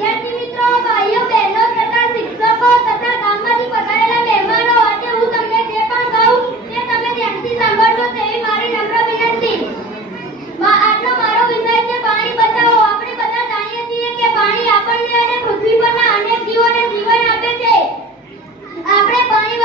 વિદ્યાર્થી મિત્રો, ભાઈઓ બહેનો તથા શિક્ષકો તથા ગામમાંથી પધારેલા મહેમાનો, આજે હું તમને જે પણ કહું તે તમે ધ્યાનથી સાંભળજો તેવી મારી નમ્ર વિનંતી. આજનો મારો વિષય છે પાણી બચાવો. આપણે બધા જાણીએ છીએ કે પાણી આપણને અને પૃથ્વી પરના અનેક જીવોને જીવન આપે છે. આપણે પાણી